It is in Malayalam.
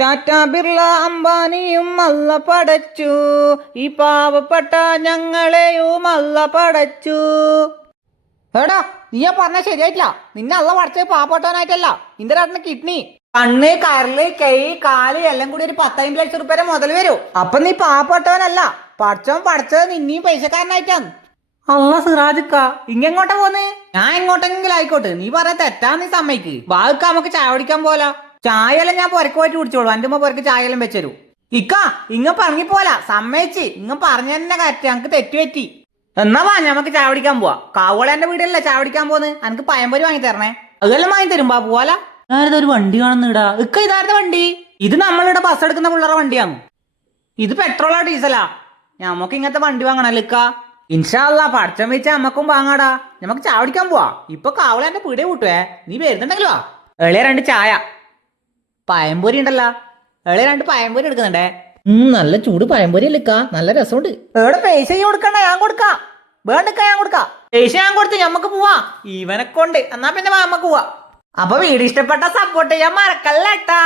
ടാറ്റ ബിർള അംബാനിയും അല്ല പടച്ചു, ഈ പാവപ്പെട്ട ഞങ്ങളെയും അല്ല പടച്ചു. എടാ നീ പറഞ്ഞ ശരിയായിട്ടില്ല. നിന്നെ അല്ല പടച്ചത് പാവപ്പെട്ടവനായിട്ടല്ല, നിന്റെ ചേട്ടന് കിഡ്നി, കണ്ണ്, കരള്, കൈ, കാല് എല്ലാം കൂടി ഒരു 10-50 ലക്ഷം റുപ്യ മുതൽ വരും. അപ്പൊ നീ പാവപ്പെട്ടവനല്ല, പഠിച്ചവൻ പഠിച്ചത് നിന്നെയും പൈസക്കാരനായിട്ടാണ്. അല്ല സിറാജിക്ക, ഇങ്ങെങ്ങോട്ടാ പോന്ന്? ഞാൻ എങ്ങോട്ടെങ്കിലും ആയിക്കോട്ടെ, നീ പറയാ തെറ്റാ, നീ സമ്മതിക്ക്. ബാക്കി നമുക്ക് ചായ കുടിക്കാൻ പോലാ. ചായയെല്ലാം ഞാൻ പുരക്ക് പോയിട്ട് കുടിച്ചോളൂ, എൻ്റെ ഉമ്മ പുരക്ക് ചായയെല്ലാം വെച്ചരു. ഇക്ക ഇങ്ങ പറഞ്ഞിപ്പോല, സമ്മതിച്ച്. ഇങ്ങ പറഞ്ഞ തന്നെ കറക്റ്റ്, ഞങ്ങക്ക് തെറ്റുപറ്റി. എന്നാ വാ നമുക്ക് ചായ കുടിക്കാൻ പോവാ. കാവോള എന്റെ വീടല്ലേ ചായ കുടിക്കാൻ പോന്ന്. എനിക്ക് പയമ്പൊരി വാങ്ങി തരണേ. അതെല്ലാം വാങ്ങി തരും ബാ, പോവാല. ഞാനിത് ഒരു വണ്ടി കാണുന്നിടാ. ഇക്ക ഇതാരുടെ വണ്ടി? ഇത് നമ്മളിവിടെ ബസ് എടുക്കുന്ന പിള്ളേരുടെ വണ്ടിയാണ്. ഇത് പെട്രോളോ ഡീസലാ? നമുക്ക് ഇങ്ങനത്തെ വണ്ടി വാങ്ങണല്ലോ ഇക്ക. ഇൻഷാ അല്ലാ പഠിച്ചം വെച്ചാൽ നമ്മക്കും വാങ്ങാടാ. നമുക്ക് ചായ കുടിക്കാൻ പോവാ. ഇപ്പൊ കാവള എന്റെ പീടിയ കൂട്ടുവേ, നീ വരുന്നുണ്ടെങ്കിലോ. എളിയ 2 ചായ, പയമ്പൊരി ഉണ്ടല്ലോ. എളിയ 2 പയമ്പൊരി എടുക്കുന്നുണ്ടേ. നല്ല ചൂട് പയമ്പൊരി അല്ലിക്ക, നല്ല രസമുണ്ട്. എവിടെ പൈസ കൊടുക്കണ്ട, ഞാൻ കൊടുക്കാം. വേണ്ടക്ക ഞാൻ കൊടുക്കാം. പൈസ ഞാൻ കൊടുത്ത് ഞമ്മക്ക് പോവാ, ഇവനെ കൊണ്ട്. എന്നാ പിന്നെ നമുക്ക് പോവാ. അപ്പൊ വീഡിയോ ഇഷ്ടപ്പെട്ട സപ്പോർട്ട് ചെയ്യാൻ മറക്കല്ലേട്ടാ.